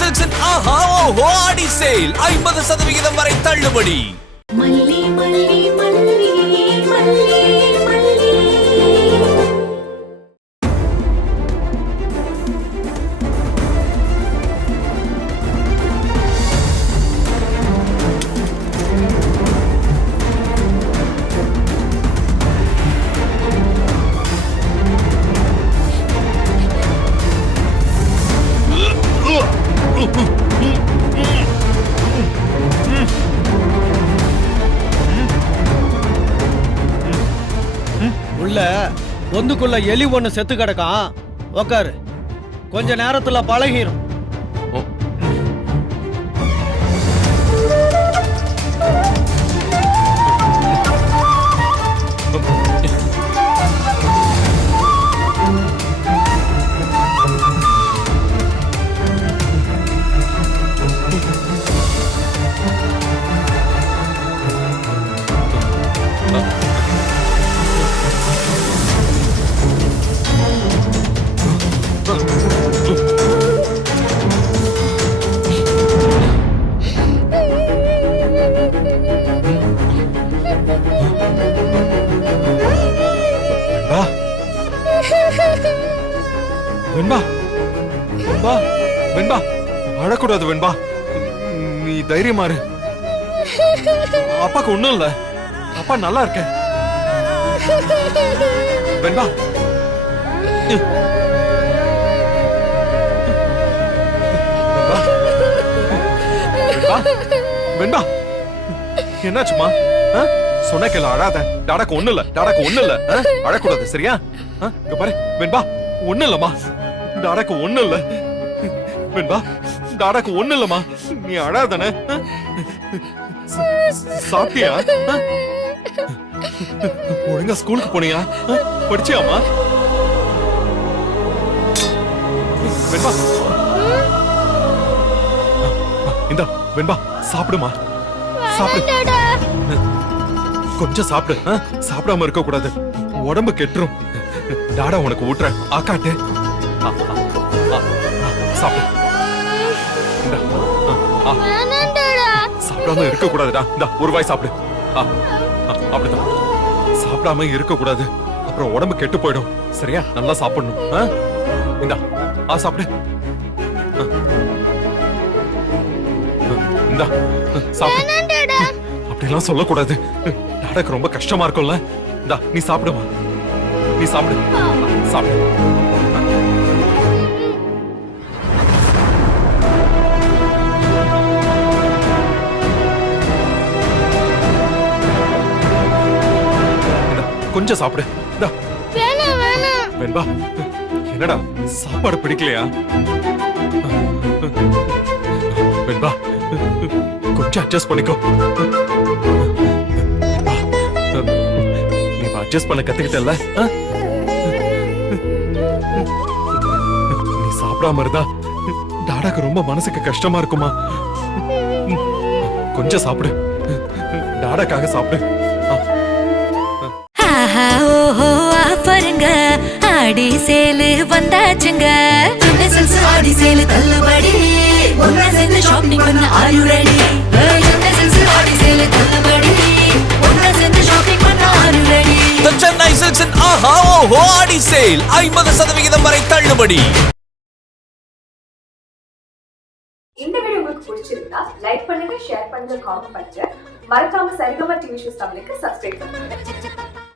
சில்க்ஸின் ஆஹா ஓஹோ ஆடி சேல் 50% வரை தள்ளுபடி. மல்லி மல்லி மல்லி மல்லி மல்லி. உள்ள பொந்துக்குள்ள எலி ஒண்ணு செத்து கிடக்கான். உக்காரு, கொஞ்ச நேரத்துல பழகிரும். வெண்பா, வெண்பா, வெண்பா, அழக்கூடாது வெண்பா. நீ தைரியமா இரு. அப்பாக்கு ஒண்ணும் இல்ல, அப்பா நல்லா இருக்க. வெண்பா, வெண்பா, வெண்பா, என்னாச்சுமா? சொன்ன கேள, அழாத. டாடாக்கு ஒண்ணு இல்ல, டாடாக்கு ஒண்ணு இல்ல. அழக்கூடாது, சரியா? இங்க பாரு வெண்பா, ஒண்ணு இல்லம்மா. டாடாக்கு ஒண்ணு இல்ல. வெண்பா, டாடாக்கு ஒண்ணு இல்லம்மா. நீ அழாதானே? சாப்பிட்டியா? ஒழுங்கா ஸ்கூலுக்கு போனியா? படிச்சியாமா? வெண்பா, இந்த வெண்பா சாப்பிடுமா, சாப்பிடு. கொஞ்சம் சாப்பிடு. சாப்பிடாம இருக்க கூடாது, உடம்பு கெட்டுரும். டாடா உனக்கு ஊட்டுற ஆக்காட்டு. சாப்பிடு. சாப்பிடாம இருக்க கூடாதுடா. இந்த ஒரு வாய் சாப்பிடு. அப்படிதான், சாப்பிடாம இருக்க கூடாது, அப்புறம் உடம்பு கெட்டு போயிடும். சரியா? நல்லா சாப்பிடணும். இந்தா சாப்பிடு. இந்தா சாப்பிடு. அப்படிலாம் சொல்லக்கூடாது, டாடாக்கு ரொம்ப கஷ்டமா இருக்கும்ல. இந்தா நீ சாப்பிடுமா, நீ சாப்பிடு. சாப்பிடு. கொஞ்சம் சாப்பிடு. வெண்பா, என்னடா சாப்பாடு பிடிக்கலையா? வெண்பா, கொஞ்சம் அட்ஜஸ்ட் பண்ணிக்கோ. நீ அட்ஜஸ்ட் பண்ண கத்துக்கிட்டல. நீ சாப்பிடாம இருந்தா டாடாக்கு ரொம்ப மனசுக்கு கஷ்டமா இருக்குமா. கொஞ்சம் சாப்பிடு, டாடாக்காக சாப்பிடு. ஆஃபருங்க, ஆடி சேலு வந்தாச்சுங்க. ஆடி சேலு தள்ளுபடி, ஒன்னா சேர்ந்து ஷாப்பிங் பண்ண ஆர் யூ ரெடி? ஆடி சேலு தள்ளுபடி, ஒன்னா சேர்ந்து ஷாப்பிங் பண்ண ஆர் யூ ரெடி? சென்னை சில்க்ஸின் ஆஹா ஓஹோ ஆடி சேல் 50% வரை தள்ளுபடி. இந்த வீடியோ உங்களுக்கு பிடிச்சிருந்தா லைக் பண்ணுங்க, ஷேர் பண்ணுங்க, காமெண்ட் பண்ணுங்க. மறக்காம சரிகமா டிவி ஷோஸ் தமிழுக்கு சப்ஸ்கிரைப் பண்ணுங்க.